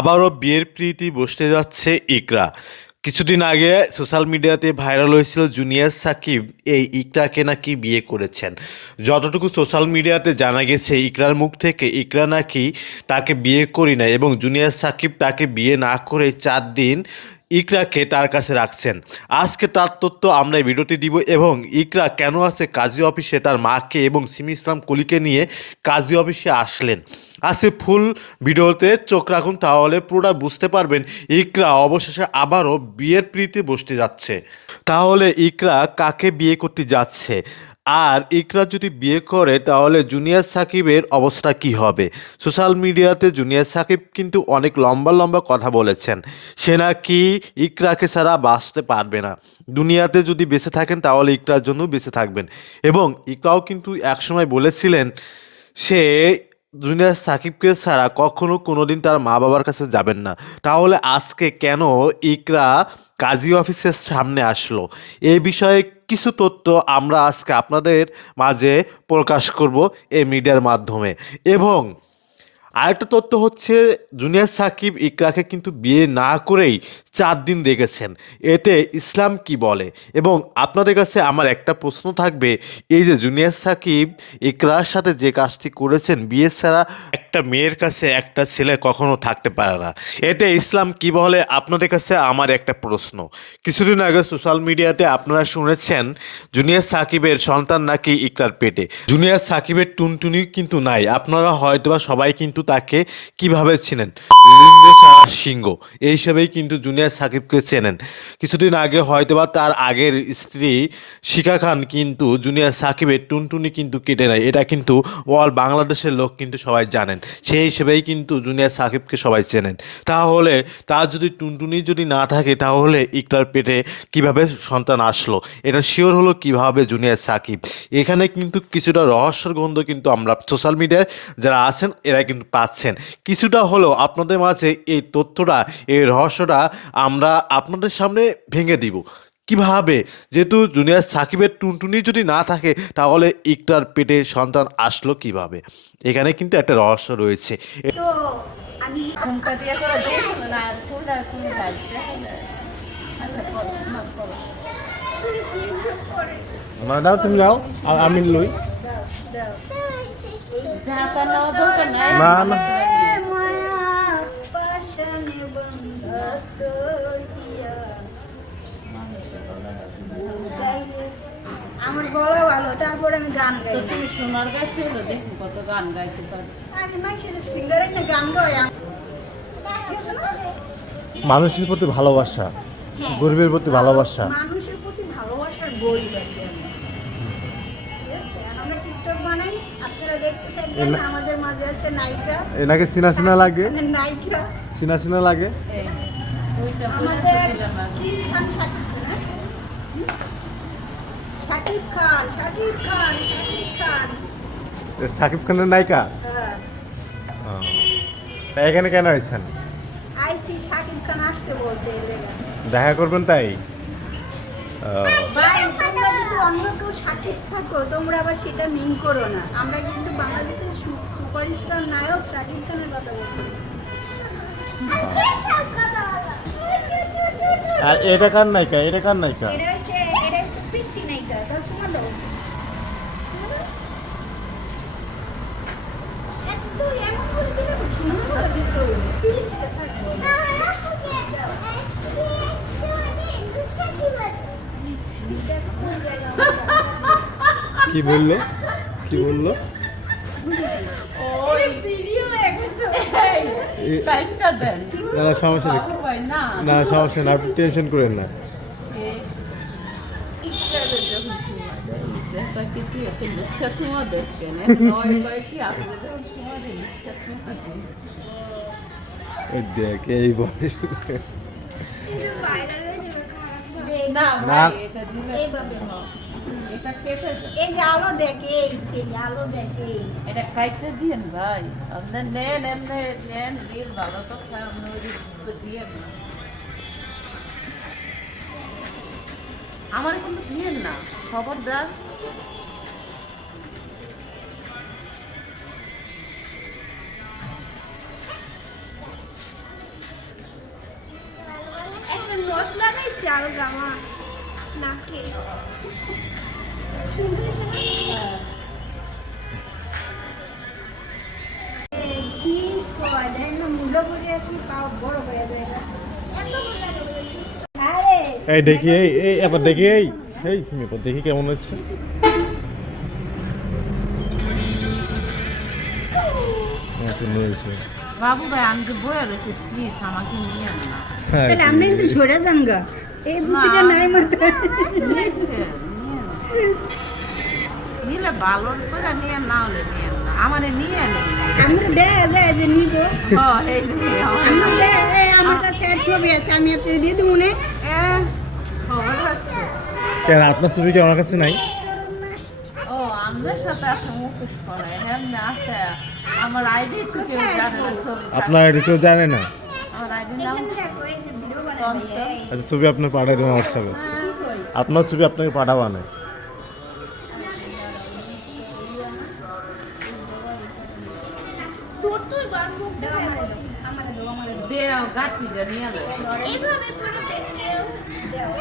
আবারও বিয়ের প্রীতি বসতে যাচ্ছে ইকরা। কিছুদিন আগে সোশ্যাল মিডিয়াতে ভাইরাল হয়েছিল জুনিয়র সাকিব এই ইকরাকে নাকি বিয়ে করেছেন। যতটুকু সোশ্যাল মিডিয়াতে জানা গেছে ইকরার মুখ থেকে, ইকরা নাকি তাকে বিয়ে করি না এবং জুনিয়র সাকিব তাকে বিয়ে না করে 4 দিন ইকরাকে তার কাছে রাখছেন। আজকে তার তথ্য আমরা এই ভিডিওতে দিব এবং ইকরা কেন আছে কাজী অফিসে তার মাকে এবং সিমি ইসলাম কলিকে নিয়ে কাজী অফিসে আসলেন। আজকে ফুল ভিডিওতে চোখ রাখুন, তাহলে পুরোটা বুঝতে পারবেন ইকরা অবশেষে আবারও বিয়ের প্রীতি বসতে যাচ্ছে। তাহলে ইকরা কাকে বিয়ে করতে যাচ্ছে, আর ইকরা যদি বিয়ে করে তাহলে জুনিয়র সাকিবের অবস্থা কি হবে? সোশ্যাল মিডিয়াতে জুনিয়র সাকিব কিন্তু অনেক লম্বা লম্বা কথা বলেছেন। সে নাকি ইকরাকে ছাড়া বাঁচতে পারবে না, দুনিয়াতে যদি বেঁচে থাকেন তাহলে ইকরার জন্য বেঁচে থাকবেন। এবং ইকরাও কিন্তু একসময় বলেছিলেন সে জুনিয়র সাকিবকে ছাড়া কখনো কোনোদিন তার মা বাবার কাছে যাবেন না। তাহলে আজকে কেন ইকরা কাজী অফিসের সামনে আসলো? এই বিষয়ে কিছু তথ্য আমরা আজকে আপনাদের মাঝে প্রকাশ করব এই মিডিয়ার মাধ্যমে। এবং আরেকটা তথ্য হচ্ছে জুনিয়র সাকিব ইকরাকে কিন্তু বিয়ে না করেই 4 দিন রেখেছেন। এতে ইসলাম কি বলে? এবং আপনাদের কাছে আমার একটা প্রশ্ন থাকবে, এই যে জুনিয়র সাকিব ইকরার সাথে যে কাজটি করেছেন, বিয়ে ছাড়া একটা মেয়ের কাছে একটা ছেলে কখনো থাকতে পারে না, এতে ইসলাম কি বলে? আপনাদের কাছে আমার একটা প্রশ্ন। কিছুদিন আগে সোশ্যাল মিডিয়াতে আপনারা শুনেছেন জুনিয়র সাকিবের সন্তান নাকি ইকরার পেটে। জুনিয়র সাকিবের টুনটুনি কিন্তু নাই। আপনারা হয়তোবা সবাই কিন্তু তাকে কিভাবে চিনেন, সিংহ এই হিসেবেই কিন্তু জুনিয়র সাকিবকে চেনেন। কিছুদিন আগে হয়তোবা তার আগের স্ত্রী শিখা খান কিন্তু জুনিয়র সাকিবের টুনটুনি কিন্তু কেটে নেয়, এটা কিন্তু অল বাংলাদেশের লোক কিন্তু সবাই জানেন। সেই হিসেবেই কিন্তু জুনিয়র সাকিবকে সবাই চেনেন। তাহলে তার যদি টুনটুনি যদি না থাকে তাহলে ইকরার পেটে কিভাবে সন্তান আসলো, এটা শিওর হলো কিভাবে জুনিয়র সাকিব? এখানে কিন্তু কিছুটা রহস্যের গন্ধ কিন্তু আমরা সোশ্যাল মিডিয়ায় যারা আছেন এরা কিন্তু পাচ্ছেন। কিছুটা হলেও আপনাদের মাঝে এই তথ্যটা, এই রহস্যটা আমরা আপনাদের সামনে ভেঙে দিব। কিভাবে? যেহেতু জুনিয়র সাকিবের টুনটুনি যদি না থাকে তাহলে ইকরার পেটে সন্তান আসলো কিভাবে? এখানে কিন্তু একটা রহস্য রয়েছে। তো আমি ঘুমটা দিয়ে করে দেখো না ফুলটা ফুল লাগবে আচ্ছা করো না করো আমার দাও, তুমি দাও, আর আমি লই। দাও যা তা নেওয়া দরকার নাই না, না। মায়া পাশানে বন্ধা তোরিয়া চাইলে আমার গলা ভালো, তারপরে আমি গান গাই। তো তুমি সোনার গাছে হলো দেখুন কত গান গাইতে পারো আরে মানুষের সিঙ্গারে না গান গায়। মানুষের প্রতি ভালোবাসা, হ্যাঁ, গরিবের প্রতি ভালোবাসা। মানুষের প্রতি ভালোবাসার গরিব আর কি আমরা। ঠিক আছে? আর আমরা টিকটক বানাই, আপনারা দেখতে থাকবেন। আমাদের মাঝে আছে নায়িকা, এনাকে চিনা চিনা লাগে, নায়িকা চিনা চিনা লাগে। এই ওইটা আমাদের দিলাম আর কি খান, শাকিব খান, হ্যাঁ? শাকিব খান, শাকিব খান, শাকিব খান। সাকিব খানের নায়িকা। হ্যাঁ, তা এখানে কেন হয়েছেন? আইসি শাকিব খান আসতে বলছে এই জায়গায়। দেখা করবেন তাই? ভাই, তোমরা যদি অন্য কেউ শাকিব থাকো তোমরা আবার সেটা মিন করো না। আমরা কিন্তু বাংলাদেশের সুপারস্টার নায়ক শাকিব খানের কথা বলছি। আর এটা কার নায়িকা? এটা কার নায়িকা? এটা হচ্ছে পিচ্ছি নায়িকা। তাও চুমা দাও। এত এমন করে দিলে চুমা দিতে হবে। ফিলিংসে থাকবো না। কি বললো? কি বললো? ওই ভিডিও একটু এই টাইমটা দেন না, না, সমস্যা নেই। ভাই না না, সমস্যা না, আপনি টেনশন করেন না। ইচ্ছাতে যখন সময় দেয় দেখা কিছু এত লুচ্ছা সময় দেখে না নয় কয় কি আপনি যখন সময় দেন লুচ্ছা সময় দেন ওই দেখ এই বয়স। না না। ভাই এটা দিলে এইভাবে। এটা কেটে দেন এই যে আলো দেখে, এই ছেলে আলো দেখে। এটা খাইতে দিয়েন ভাই আপনি নেন এমনি নেন রিল ভালো তো খায় আপনি ওই দিয়েন না আমার কিন্তু দিয়েন না খবরদার ঠোঁট লাগাইছে আর গামা নাকে সুন্দর হয়েছে না? এই কি কয় দেখ না মুজো করে আছি পাও বড় হয়ে যায় এত বড় করেছি আরে এই দেখি এই এবার দেখি এই সিমি এবার দেখি কেমন হচ্ছে সুন্দর হয়েছে বাবু ভাই আমি যে বয়ে রয়েছি প্লিজ আমাকে নিয়ে না তাহলে আমরা কিন্তু ঝরে যান গা এই বুদ্ধিটা নাই মাথায় নিলে ভালো করে নিয়ে না হলে নিয়ে না আমার নিয়ে নেই আমরা দেয়া যায় যে নিব এই নিয়ে আমরা আমার কাছে আর ছবি আছে আমি আপনাকে দিয়ে দেবো না খবর আছে কেন আপনার ছবি কি আমার কাছে নাই ও আমাদের সাথে আছে মুখোশ করে এমনি আছে আমার আইডি তো কেউ জানে না ছবি আপনার এটা কেউ জানে না আমার আইডি নাম এখানে দেখো এই যে ভিডিও বানাই আচ্ছা ছবি আপনার পাঠাই দেবো হোয়াটসঅ্যাপে আপনার ছবি আপনাকে পাঠাবো না তোর তো বার মুখ দাও আমারে দাও দেও গাঠিটা নিয়ে যাও এইভাবে করে দেখতে দাও